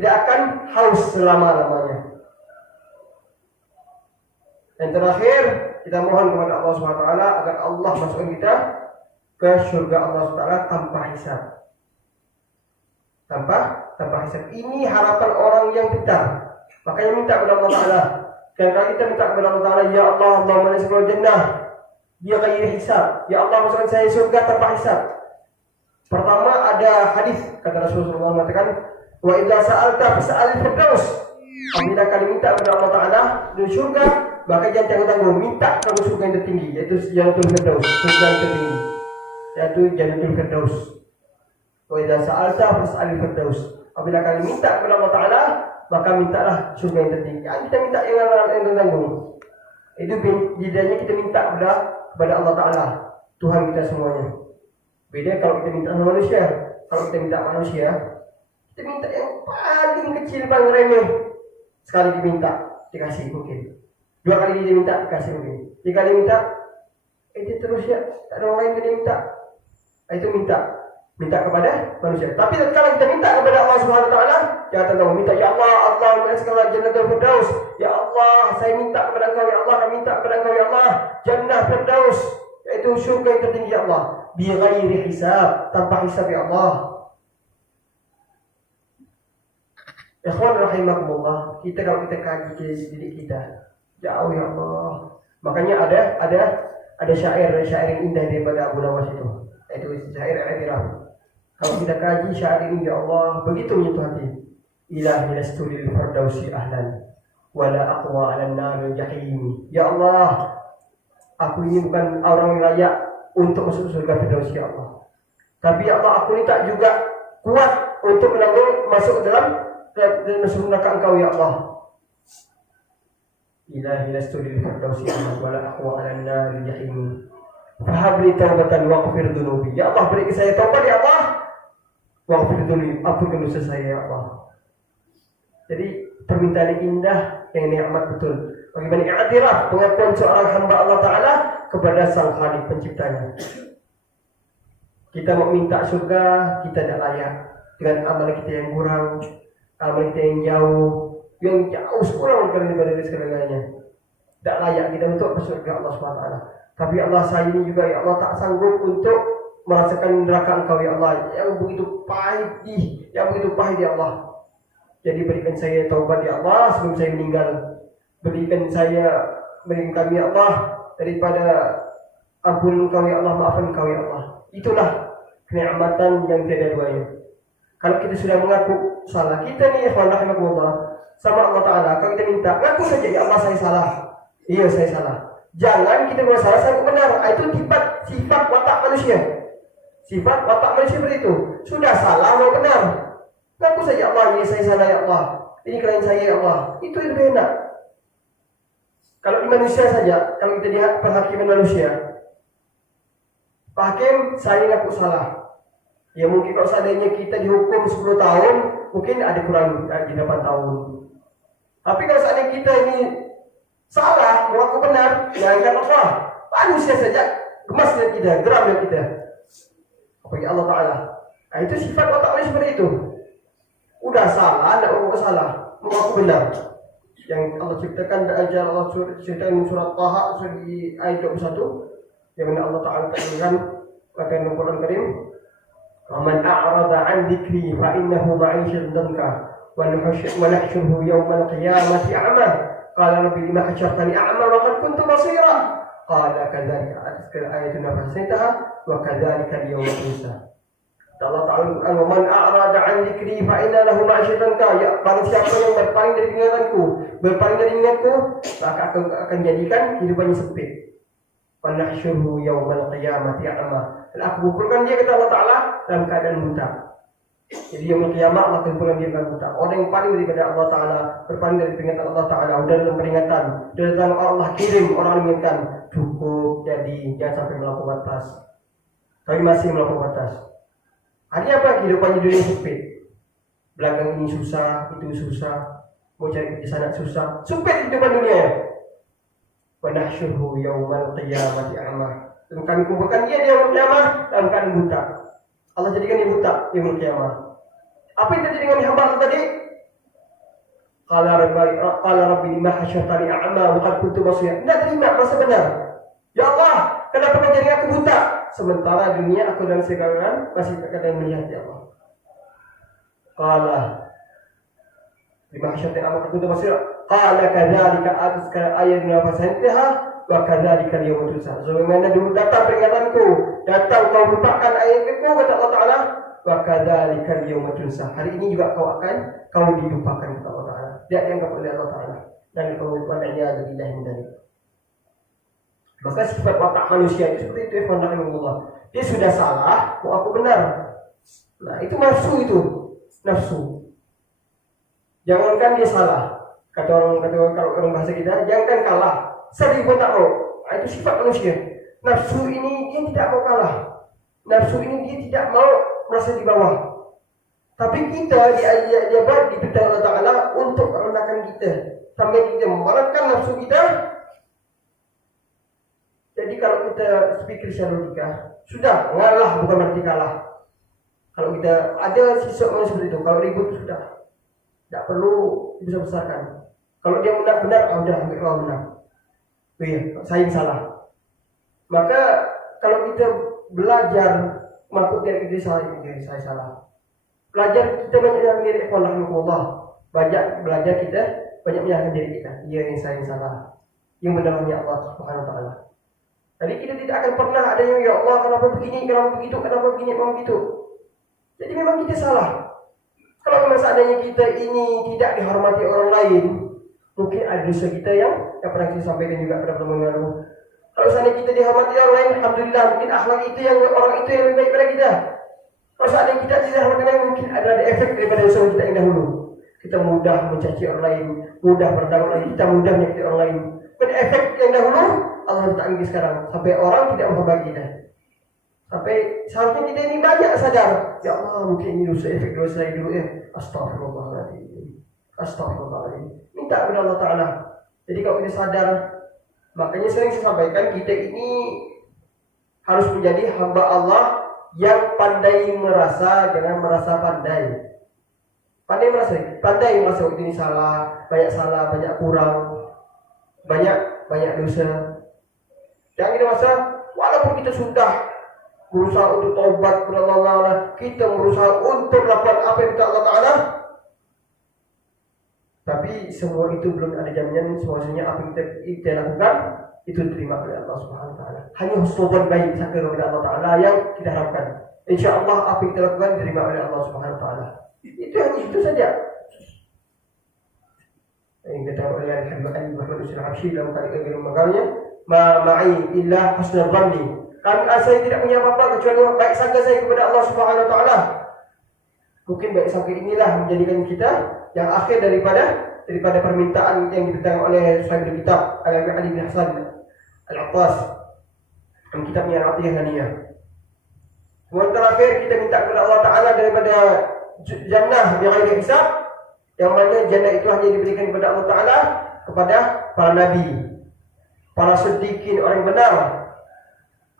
tidak akan haus selama-lamanya. Dan terakhir, kita mohon kepada Allah SWT agar Allah masukkan kita ke surga Allah SWT tanpa hisab. Tanpa hisab. Ini harapan orang yang pintar. Makanya minta kepada Allah Ta'ala. Dan kalau kita minta kepada Allah Ta'ala, ya Allah, Allahumma nasibul jannah bi ghairi hisab. Ya Allah, masukkan saya surga tanpa hisab. Pertama ada hadis kata Rasulullah mengatakan, wa idza sa'alta fas'al firdaus. Apabila kalian minta kepada Allah Ta'ala di surga, maka jangan tanggung-tanggung, minta kamu surga yang tertinggi, yaitu Jannatul Firdaus, surga yang tertinggi, yaitu Jannatul Firdaus. Wa idza sa'alta fas'al firdaus. Apabila kalian minta kepada Allah Ta'ala, maka mintalah surga yang tertinggi. Kita minta yang tanggung. Itu bedanya kita minta kepada Allah Ta'ala, Tuhan kita semuanya. Beda kalau kita minta sama manusia. Kalau kita minta manusia, kita minta yang paling kecil, paling remeh. Sekali diminta, dikasih mungkin. 2 kali dia minta, dikasih mungkin. 3 kali minta, itu terus ya. Tak ada orang lain yang dia minta. Itu minta kepada manusia. Tapi kalau kita minta kepada Allah Subhanahu Wa Taala, jangan tahu minta ya Allah, Allahumma sekalian Jannatul Firdaus. Ya Allah, saya minta kepada Engkau ya Allah, kami minta kepada Engkau ya Allah, Jannah Firdaus, yaitu surga yang tertinggi ya Allah, bi ghairi hisab, tanpa hisab ya Allah. Ikhwan rahimakumullah, kita kalau kita kaji diri kita, jauh ya Allah. Makanya ada syair yang indah daripada Abu Nawas itu, yaitu syair I'tiraf. Kalau kita kaji syair ini ya Allah, begitu menyentuh hati. Ilahi lastu lil firdausi ahlan wala aqwa 'ala an-nar jahim. Ya Allah, aku ini bukan orang yang layak untuk masuk surga Firdaus ya Allah. Tapi ya Allah, aku ini tak juga kuat untuk menanggung masuk ke dalam surga Engkau ya Allah. Ilahi lastu lil firdausi ahlan wala aqwa 'ala an-nar jahim. Fahabli taubatan waghfir dhunubi. Ya Allah, beri saya taubat ya Allah. Waghfir dhunubi, ampunkan dosa saya ya Allah. Jadi permintaan yang indah, yang nikmat betul. Bagaimana i'tiraf, pengakuan seorang hamba Allah Ta'ala kepada Sang Khalik penciptanya. Kita mau minta surga, kita tidak layak. Dengan amal kita yang kurang, amal kita yang jauh kurang daripada segalanya. Tidak layak kita untuk ke surga Allah SWT. Tapi Allah, saya ini juga ya Allah tak sanggup untuk merasakan neraka Engkau ya Allah yang begitu pahit ya Allah. Jadi berikan saya taubat ya Allah sebelum saya meninggal. Berikan kami ya Allah daripada ampun Engkau ya Allah, maafkan Engkau ya Allah. Itulah kenikmatan yang tiada duanya. Kalau kita sudah mengaku salah kita nih, ikhwan rahimakumullah, sama Allah Ta'ala, kalau kita minta, ngaku saja ya Allah saya salah. Iya saya salah. Jangan kita merasa saya benar. Itu sifat watak manusia. Sifat watak manusia seperti itu. Sudah salah mau benar. Ngaku saja Allah, ini saya salah ya Allah. Ini kalian saya ya Allah. Itu lebih enak. Kalau di manusia saja, kalau kita lihat penghakiman manusia, hakim saya ngaku salah. Ya mungkin kalau seandainya kita dihukum 10 tahun, mungkin ada kurang di 8 tahun. Tapi kalau seandainya kita ini salah, mengaku benar, jangan Allah. Manusia saja gemas dengan kita, geram dengan kita. Apalagi Allah Ta'ala. Nah, itu sifat watak manusia seperti itu. Udah salah, tidak mengaku salah, mengaku benar. Yang Allah ciptakan dan Allah ceritakan surat Taha di ayat 21, yang mana Allah Ta'ala katakan dalam Al-Quran Karim, "Man a'rada 'an dzikri fa innahu ma'isyatan danka wa nahsyuruhu yawmal qiyamati a'ma." Qala rabbi lima hasyartani a'ma wa qad kuntu basira. Qala kadzalika atkal ayatuna fasintaha wa kadzalika al-yawma tunsa. Allah Ta'ala Al-Quran, "Man a'rada 'an dzikri fa inna lahu ma'isyatan danka." Ya, barang siapa yang berpaling dari ingatku, maka aku akan jadikan kehidupannya sempit. Wa nahsyuruhu yawmal qiyamati a'ma. Dan aku kumpulkan dia kata Allah Ta'ala dalam keadaan buta. Jadi yang kiamat Allah kumpulkan dia dalam buta. Orang yang paling daripada Allah Ta'ala, berpaling dari peringatan Allah Ta'ala, udah dalam peringatan, dalam Allah kirim orang yang mengingatkan, cukup, jadi jangan sampai melampaui batas. Tapi masih melampaui batas. Artinya apa? Kehidupannya dunia sempit. Belakang ini susah, itu susah, mau cari di sana susah, sempit kehidupan dunia. Wa nahsyuruhu yawmal qiyamati a'ma. Dan kami kumpulkan dia di yaumul qiyamah dalam keadaan buta. Allah jadikan dia buta di yaumul qiyamah. Apa yang terjadi dengan hamba Allah tadi? Qala rabbi lima hasyartani a'ma wa qad kuntu basira. Tidak terima, merasa benar. Ya Allah, kenapa kau jadi aku buta? Sementara dunia aku dan sekarang masih terkadang melihat, ya Allah. Qala lima hasyartani a'ma wa qad kuntu basira. Qala kadzalika atatka ayatuna fasantaha wa kadzalika al-yawma tunsa. Sebagaimana dulu datang peringatanku, datang kau lupakan ayatku, kata Allah Ta'ala. Wa kadzalika al-yawma tunsa. Hari ini juga kau dilupakan, kata Allah Ta'ala. Dia dianggap oleh Allah Ta'ala. Dan kemudian a'yadu billahi min dzalik. Maka sifat watak manusia itu seperti itu, ikhwan rahimahullah. Dia sudah salah, mau aku benar. Nah, itu nafsu. Jangankan dia salah. Kata orang kalau orang bahasa kita, jangankan kalah, 1000 tak mau. Nah, itu sifat manusia. Nafsu ini dia tidak mau kalah. Nafsu ini dia tidak mau merasa di bawah. Tapi kita dia buat diperintah Allah Ta'ala untuk merendahkan kita, sampai kita memerankan nafsu kita. Jadi kalau kita pikir secara logika, sudah ngalah bukan berarti kalah. Kalau kita ada sisa orang seperti itu, kalau ribut sudah tidak perlu dibesar-besarkan. Kalau dia benar, udah ambil Allah benar. Oh iya, saya yang salah. Maka kalau kita belajar mengaku diri saya salah. Belajar kita banyak yang diri Allah. Belajar kita banyak menyalahkan diri kita. Dia yang saya yang salah. Yang benarnya Allah Subhanahu wa Ta'ala. Jadi kita tidak akan pernah ada yang ya Allah kenapa begini, kenapa begitu, kenapa begini, kenapa begitu. Jadi memang kita salah. Kalau memang seandainya kita ini tidak dihormati orang lain, mungkin ada dosa kita yang pernah kita sampaikan juga pada pertemuan lalu. Kalau seandainya kita dihormati orang lain, alhamdulillah, mungkin akhlak itu yang orang itu yang lebih baik pada kita. Kalau seandainya kita tidak dihormati orang lain, mungkin ada efek daripada dosa kita yang dahulu. Kita mudah mencaci orang lain, mudah berdamai orang lain, kita mudah menyakiti orang lain. Pada efek yang dahulu, Allah tak ambil sekarang. Sampai orang tidak menghargai kita. Sampai seharusnya kita ini banyak sadar. Ya Allah, mungkin ini dosa, efek dosa saya dulu ya. Astagfirullahaladzim. Minta kepada Allah Ta'ala. Jadi kalau kita sadar, makanya sering saya sampaikan, kita ini harus menjadi hamba Allah yang pandai merasa, jangan merasa pandai. Pandai merasa ini salah, banyak kurang, banyak dosa. Jangan kita merasa, walaupun kita sudah berusaha untuk taubat kepada Allah, kita berusaha untuk melakukan apa yang kita Allah Ta'ala, tapi semua itu belum ada jaminan semuanya apa yang kita lakukan itu diterima oleh Allah Subhanahu Wa Ta'ala. Hanya husnuzan baik kepada Allah Ta'ala yang kita harapkan. Insya Allah apa yang kita lakukan diterima oleh Allah Subhanahu Wa Ta'ala. Itu saja. Yang kita oleh Al-Habib Muhammad Al-Habsyi dalam kalimat magalnya, ma ma'i illa husnul dhanni. Saya tidak punya apa-apa kecuali baik sangka saya kepada Allah Subhanahu Wa Ta'ala. Mungkin baik sangka inilah menjadikan kita yang akhir daripada permintaan yang diberikan oleh sahib kitab Al-Ali bin Hasan Al-Attas dalam kitabnya Al-Atiyah Haniyah. Kemudian terakhir kita minta kepada Allah Ta'ala daripada jannah yang ghairi hisab, yang mana jannah itu hanya diberikan kepada Allah Ta'ala kepada para nabi, para siddiqin, orang benar.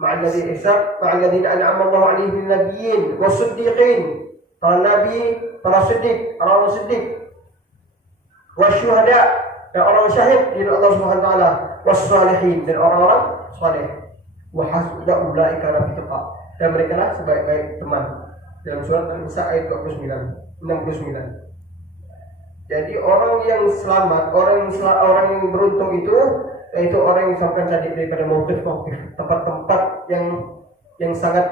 Ma'alladzi hisab, ma'alladzina an'ama Allahu 'alaihim min nabiyyin was-siddiqin, para nabi, para siddiq, orang siddiq, wasyuhada, dan orang syahid di Allah Subhanahu wa taala, was-salihin, dan orang-orang saleh. Wa hasuna ulaika rafiqa, dan mereka lah sebaik-baik teman. Dalam surat An-Nisa ayat 69. Jadi orang yang selamat, orang yang beruntung itu yaitu orang yang disebutkan tadi daripada mauqif, tempat-tempat yang sangat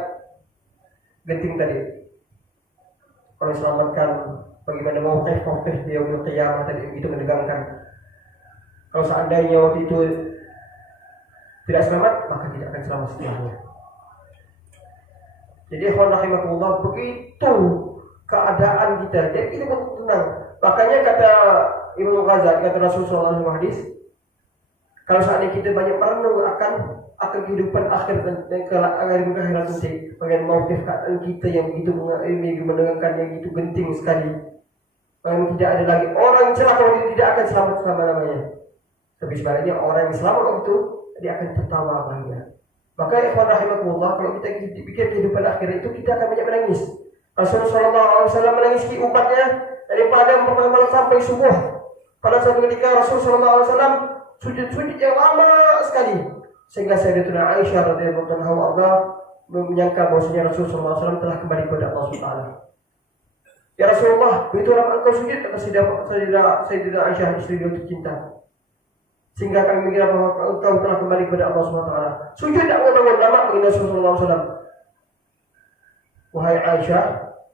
genting tadi. Orang selamatkan bagaimana mauqif di yaumil qiyamah tadi itu menegangkan. Kalau seandainya waktu itu tidak selamat, maka tidak akan selamat setelahnya. Jadi ikhwan rahimakumullah, begitu keadaan kita, jadi kita pun tenang. Makanya kata Imam Ghazali, kata Rasulullah SAW, kalau seandainya kita banyak merenung akan kehidupan akhir dan akhirat nanti, bagaimana mauqif keadaan kita yang begitu menegangkan, yang begitu genting sekali. Bagaimana tidak ada lagi orang yang celaka, tidak akan selamat selama-lamanya. Tapi sebenarnya orang yang selamat itu dia akan tertawa bahagia. Maka ikhwan rahimakumullah, kalau kita pikir kehidupan akhirat itu kita akan banyak menangis. Rasulullah SAW menangis umatnya daripada malam sampai subuh. Pada suatu ketika Rasulullah SAW sujud-sujud yang lama sekali, sehingga Sayyidatuna Aisyah radhiyallahu anha menyangka bahwasanya Rasulullah SAW telah kembali kepada Allah Subhanahu wa taala. Ya Rasulullah, begitu lama engkau sujud, kata Sayyidatuna Aisyah, istri beliau tercinta, sehingga kami mengira bahwa engkau telah kembali kepada Allah Subhanahu wa taala. Sujud tak bangun lama bagi Rasulullah SAW. Wahai Aisyah,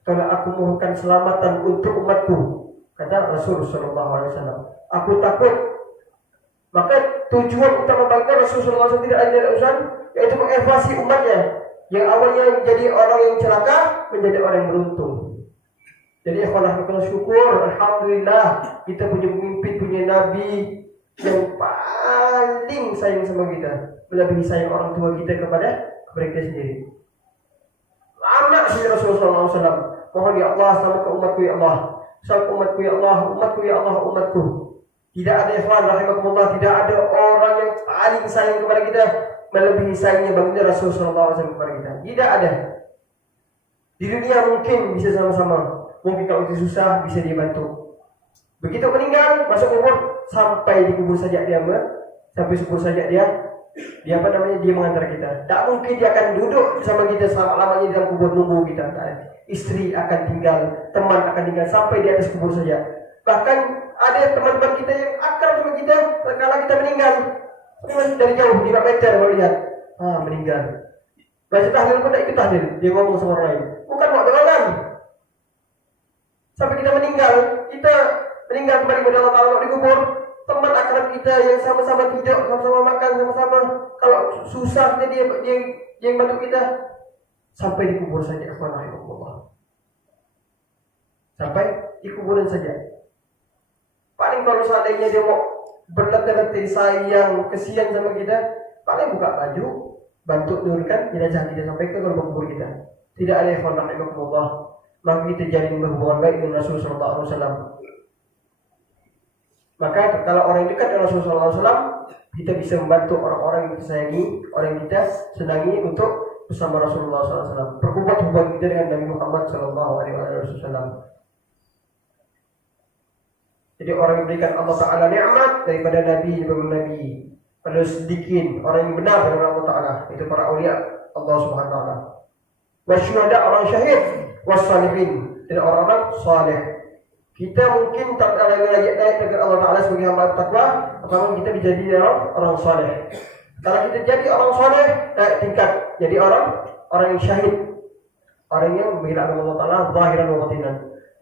kalau aku mohonkan selamatan untuk umatku, kata Rasulullah SAW, aku takut. Maka tujuan utama bagi Rasulullah SAW tidak ada urusan, yaitu mengevaluasi umatnya yang awalnya jadi orang yang celaka menjadi orang yang beruntung. Jadi ikhwanah kita syukur, alhamdulillah kita punya pemimpin, punya nabi yang paling sayang sama kita, melebihi sayang orang tua kita kepada kita sendiri. Anak si Rasulullah SAW, mohon ya Allah selamatkan umatku ya Allah, selamatkan umatku ya Allah, umatku ya Allah, umatku. Tidak ada ikhwan rahimakumullah, tidak ada orang yang paling sayang kepada kita melebihi sayangnya baginda Rasulullah SAW kepada kita. Tidak ada. Di dunia mungkin bisa sama-sama, mungkin kalau itu susah bisa dibantu. Begitu meninggal masuk kubur, sampai di kubur saja dia dia mengantar kita. Tak mungkin dia akan duduk bersama kita selama-lamanya di dalam kubur nunggu kita. Istri akan tinggal, teman akan tinggal sampai di atas kubur saja. Bahkan ada teman-teman kita yang akrab sama kita, terkala kita meninggal, dari jauh 5 meter melihat, meninggal. Baca tahlil pun tak ikut tahlil, dia ngomong sama orang lain. Bukan buat doangan. Sampai kita meninggal kembali kepada Allah Taala di kubur. Teman akrab kita yang sama-sama tidur, sama-sama makan, sama-sama kalau susahnya dia yang bantu kita, sampai di kubur saja. Sampai di kuburan saja. Paling kalau seandainya dia mau berletih-letih sayang, kesian sama kita, paling buka baju, bantu nurkan jenazah kita sampai ke lubang kubur kita. Tidak ada yang rahimahullah. Maka kita jalin hubungan baik dengan Rasulullah SAW. Maka kalau orang yang dekat dengan Rasulullah SAW, kita bisa membantu orang-orang yang kita sayangi, orang yang kita senangi untuk bersama Rasulullah SAW. Perkuat hubungan kita dengan Nabi Muhammad SAW. Jadi orang yang berikan Allah Ta'ala nikmat daripada Nabi dan Nabi, pada sedikit orang yang benar dengan Allah Ta'ala, itu para awliya Allah Subhanahu Wa Ta'ala. Wasyuhada, orang syahid, wassalihin, dan orang-orang saleh. Kita mungkin tak ada lagi naik dengan Allah Ta'ala sebagai hamba takwa, apalagi kita menjadi orang saleh. Kalau kita jadi orang saleh, naik tingkat jadi orang yang syahid, orang yang membela agama Allah Ta'ala zahiran wa batinan.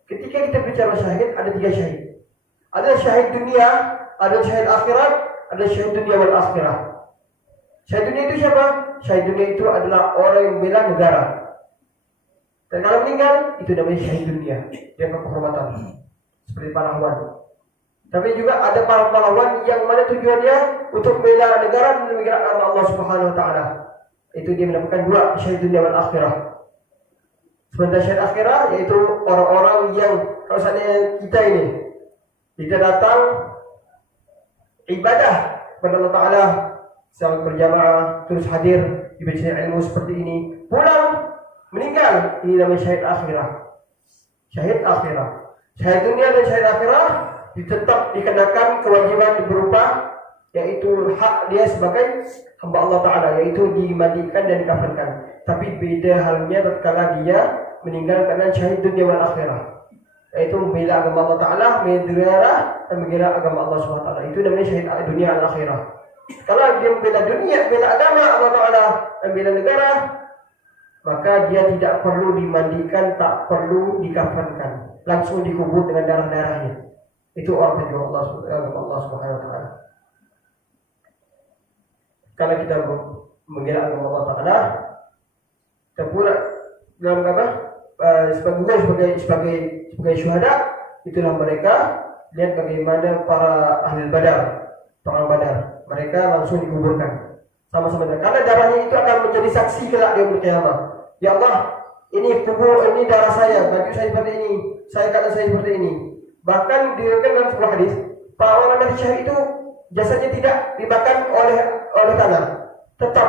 Ketika kita bicara syahid, ada 3 syahid. Ada syahid dunia, ada syahid akhirat, ada syahid dunia wal akhirah. Syahid dunia itu siapa? Syahid dunia itu adalah orang yang membela negara. Dan kalau meninggal, itu namanya syahid dunia. Dia berkehormatan seperti pahlawan. Tapi juga ada para pahlawan yang mana tujuannya untuk membela negara dan membela agama Allah Subhanahu Wa Taala. Itu dia mendapatkan 2 syahid dunia wal akhirah. Sementara syahid akhirah yaitu orang-orang yang kalau seandainya kita datang ibadah kepada Allah Ta'ala, salat berjamaah, terus hadir dibaca ilmu seperti ini, pulang meninggal, ini namanya syahid akhirah. Syahid akhirah. Syahid dunia dan syahid akhirah tetap dikenakan kewajiban berupa yaitu hak dia sebagai hamba Allah Ta'ala, yaitu dimandikan dan dikafankan. Tapi beda halnya tatkala dia meninggal karena syahid dunia wal akhirah, yaitu membela agama Allah Ta'ala, membela dan membela agama Allah SWT. Itu namanya syahid dunia dan akhirah. Kalau dia membela dunia, membela agama Allah Ta'ala, dan membela negara, maka dia tidak perlu dimandikan, tak perlu dikafankan, langsung dikubur dengan darah-darahnya. Itu orang yang Allah Subhanahu Wa Ta'ala. Kalau kita membela agama Allah Ta'ala, kita pula dalam apa? Sebagai syuhada, itulah mereka. Lihat bagaimana para ahli perang Badar, mereka langsung dikuburkan sama-sama. Karena darahnya itu akan menjadi saksi kelak di yaumul qiyamah. Ya Allah, ini kubur, ini darah saya, baju saya seperti ini, kata saya seperti ini. Bahkan diriwayatkan dalam sebuah hadis, para orang mati syahid itu jasadnya tidak dimakan oleh tanah, tetap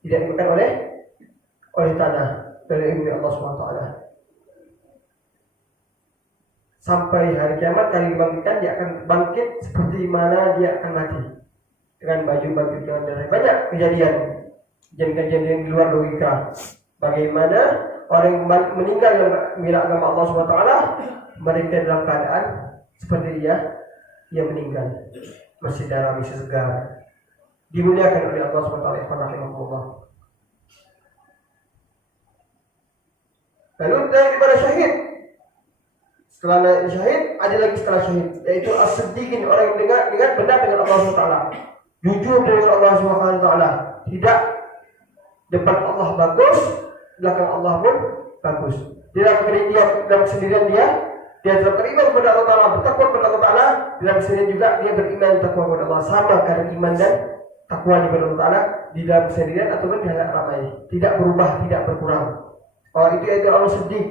tidak dimakan oleh tanah, dari ilmu Allah SWT. sampai hari kiamat kali dibangkitkan, dia akan bangkit seperti mana dia akan mati, dengan baju-baju dengan darah. Banyak kejadian di luar logika. Bagaimana orang yang meninggal yang membela agama Allah SWT, mereka dalam keadaan seperti dia meninggal, masih darah, masih segar, dimuliakan oleh Allah SWT. Rahimahullah. Lalu dari kepada syahid. Setelah syahid, ada lagi setelah syahid, yaitu as-siddiqin, orang yang dengar benar dengan Allah SWT, jujur dengan Allah SWT, tidak depan Allah bagus, belakang Allah pun bagus. Dia dalam kesendirian dia telah beriman kepada Allah Ta'ala, bertakwa kepada Allah Ta'ala, dalam kesendirian juga dia beriman takwa kepada Allah. Sama karena iman dan takwa kepada Allah Ta'ala di dalam kesendirian ataupun di halayak ramai, tidak berubah, tidak berkurang. Itu yaitu Allah Siddiq.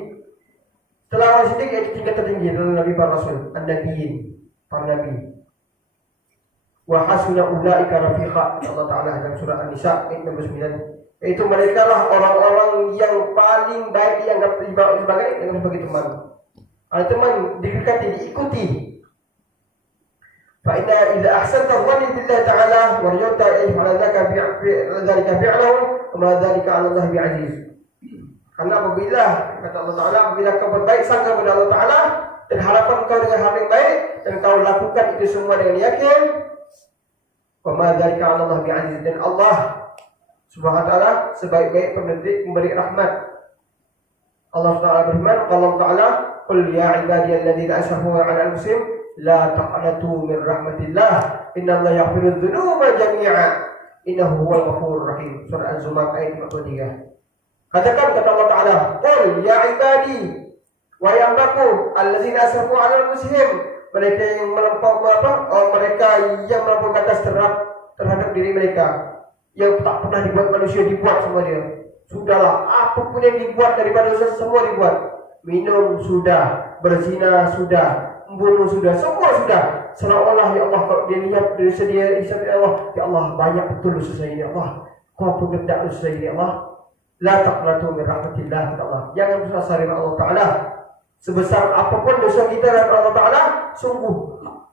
Setelah Allah Siddiq, yaitu tingkat tertinggi adalah Nabi para Rasul, An-Nabiyyin, para Nabi. Wa hasuna ulaika rafiqa, Allah Ta'ala dalam surah An-Nisa ayat 69. Yaitu mereka lah orang-orang yang paling baik dianggap sebagai teman. Teman didekati, diikuti. Fa idza ahsanta dhanna billahi ta'ala wa rajawta ilayhi ala dzalika fi'lahu wa dzalika 'ala Allah bi'aziz. Karena apabila kata Allah Ta'ala, apabila kau berbaik sangka kepada Allah Ta'ala dan harapan kau dengan hal yang baik dan kau lakukan itu semua dengan yakin, wa dzalika 'ala Allah bi'aziz, dan Allah Subhanahu wa ta'ala sebaik-baik pemberi rahmat. Allah Ta'ala berfirman, Allah Ta'ala, qul ya ibadiyalladzina asrafu 'ala anfusihim la taqnatu min rahmatillah innallaha yaghfiru dzunuba jami'a innahu huwal ghafurur rahim. Surah Az-Zumar ayat 53. Katakan kata Allah Ta'ala, qul ya ibadi wa hambaku alladzina asrafu 'ala anfusihim, mereka yang mereka yang melampaui batas terhadap diri mereka, yang tak pernah dibuat manusia, dibuat semua dia. Sudahlah, apapun yang dibuat daripada dosa semua dibuat. Minum sudah, berzina sudah, membunuh sudah, semua sudah. Seolah-olah ya Allah, kalau dia lihat dosa dia, ya Allah, ya Allah banyak betul dosa saya ini, ya Allah. Kau pengendak dosa saya ini, ya Allah. La taqnatu min rahmatillah, ya Allah. Jangan putus asa dengan Allah Ta'ala. Sebesar apapun dosa kita dan Allah Ta'ala, sungguh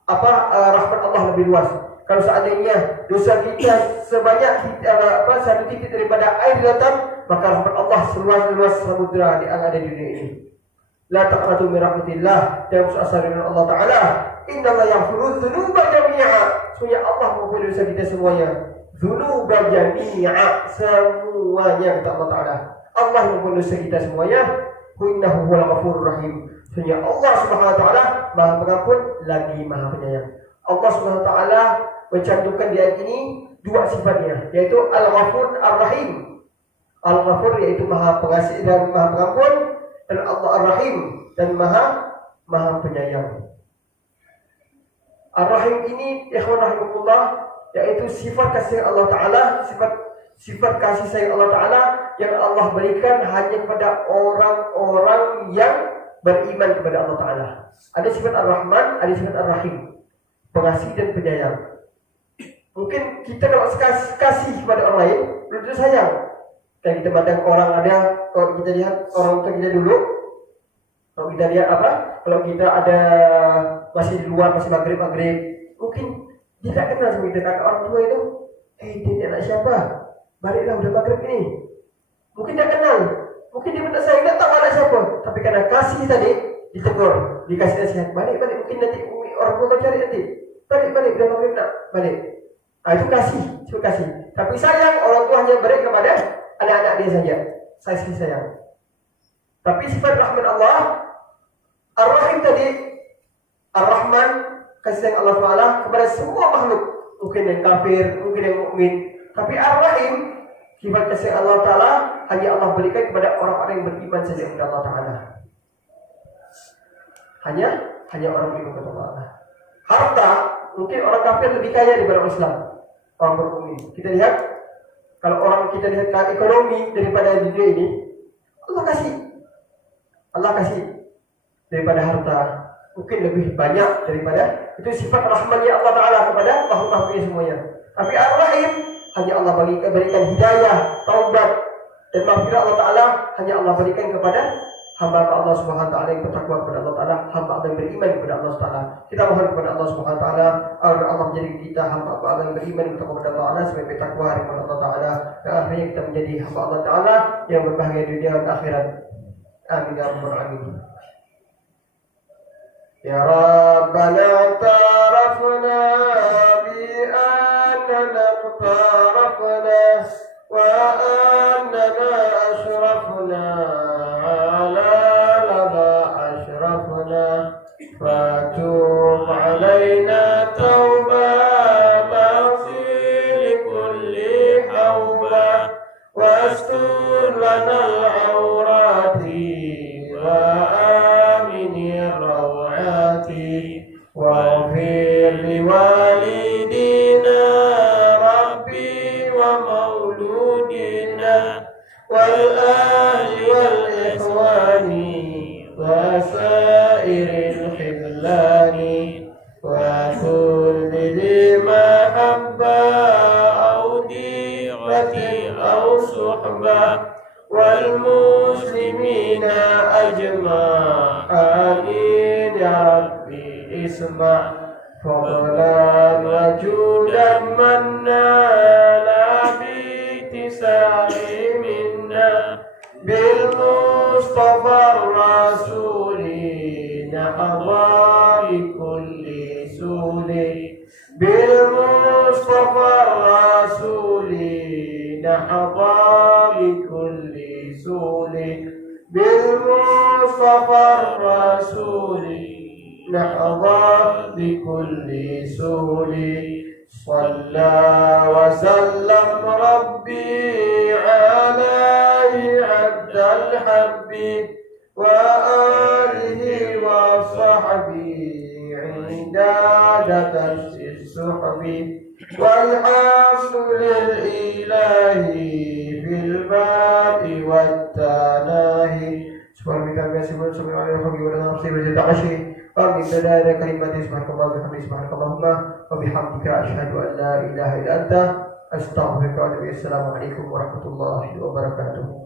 rahmat Allah lebih luas. Kalau seandainya dosa kita sebanyak satu titik daripada air lautan, maka rahmat Allah seluas-luas samudra yang ada di dunia ini. La taqnatu min rahmatillah, jangan putus asa dengan Allah Ta'ala. Innallaha yaghfiru dzunuba jami'a, sesungguhnya Allah mengampuni dosa kita semuanya. Dzunuba jami'a, semuanya kata Allah Ta'ala. Allah mengampuni dosa kita semuanya. Innahu huwal ghafurur rahim, sesungguhnya Allah Subhanahu wa ta'ala Maha Pengampun lagi Maha Penyayang. Allah Subhanahu wa ta'ala mencantumkan di ayat ini dua sifatnya, yaitu Al-Ghafur Ar-Rahim. Al-Ghafur yaitu Maha Pengasih dan Maha Pengampun, dan Allah Ar-Rahim dan Maha Penyayang. Ar-Rahim ini ikhwan rahimahullah, yaitu sifat kasih Allah Ta'ala, sifat kasih sayang Allah Ta'ala yang Allah berikan hanya kepada orang-orang yang beriman kepada Allah Ta'ala. Ada sifat Ar-Rahman, ada sifat Ar-Rahim, pengasih dan penyayang. Mungkin kita kalau kasih kepada orang lain belum tentu sayang. Kayak kita pandang orang ada, kalau kita lihat orang tua kita dulu, kalau kita lihat kalau kita ada masih di luar, masih maghrib, mungkin dia tak kenal sama kita. Kata orang tua itu, dia anak siapa? Baliklah udah maghrib ini. Mungkin dia kenal, mungkin dia tak sayang, tak tahu anak siapa. Tapi karena kasih tadi ditegur, dikasih nasihat, balik, mungkin nanti orang tua kau cari nanti. Balik, udah maghrib nak, balik. Itu kasih, cuma kasih. Tapi sayang, orang tua hanya beri kepada anak-anak dia saja. Sayang. Tapi sifat rahmat Allah, Ar-Rahim tadi, Ar-Rahman, kasih sayang Allah Ta'ala kepada semua makhluk. Mungkin yang kafir, mungkin yang mukmin. Tapi Ar-Rahim, sifat kasih Allah Ta'ala hanya Allah berikan kepada orang-orang yang beriman saja kepada Allah Ta'ala. Hanya orang beriman kepada Allah Ta'ala. Harta, mungkin orang kafir lebih kaya daripada orang Islam, orang bermukmin. Kita lihat, kalau orang kita lihat ekonomi daripada dunia ini, Allah kasih daripada harta, mungkin lebih banyak daripada itu sifat rahmannya Allah Ta'ala kepada makhluk-makhluknya semuanya. Tapi Ar-Rahim hanya Allah berikan hidayah, taubat dan maghfirah Allah Ta'ala hanya Allah berikan kepada hamba Allah Subhanahu wa taala yang bertakwa kepada Allah taala, hamba Allah yang beriman kepada Allah taala. Kita mohon kepada Allah Subhanahu wa taala agar Allah menjadi kita hamba Allah yang beriman kepada Allah taala sebagai bertakwa kepada Allah taala, dan akhirnya kita menjadi hamba Allah taala yang berbahagia di dunia dan akhirat. Amin ya rabbal alamin. Ya Rabbana tarafna bi annana tarafna wa annana ashrafna ala lama ashrafna fatub alaina tauba maghfir kulli hauba wastur lana al-awrati wa amin rawati waghfir liwalidina rabbi wa mauludina wal ahli wal ikhwani wa sairil khillani wa kulli mahabba aw dighati aw suhba wal muslimina ajma'in ya rabbi isma' fadlan wa judan manna la bitisari minna bil mustafa rasuli nahwa bi kulli suli bil mustafa rasuli nahwa bi kulli suli bil mustafa rasuli نحظى بكل سهل صلى وسلم ربي عليه عبد الحب وآله وصحبه عدادة السحب والحمد لله في الباب والتناهي سبحانك اللهم بداية كلمة سبحانك الله وبحمدك سبحانك اللهم وبحمدك أشهد أن لا إله إلا أنت أستغفرك وأتوب إليك. السلام عليكم ورحمة الله وبركاته.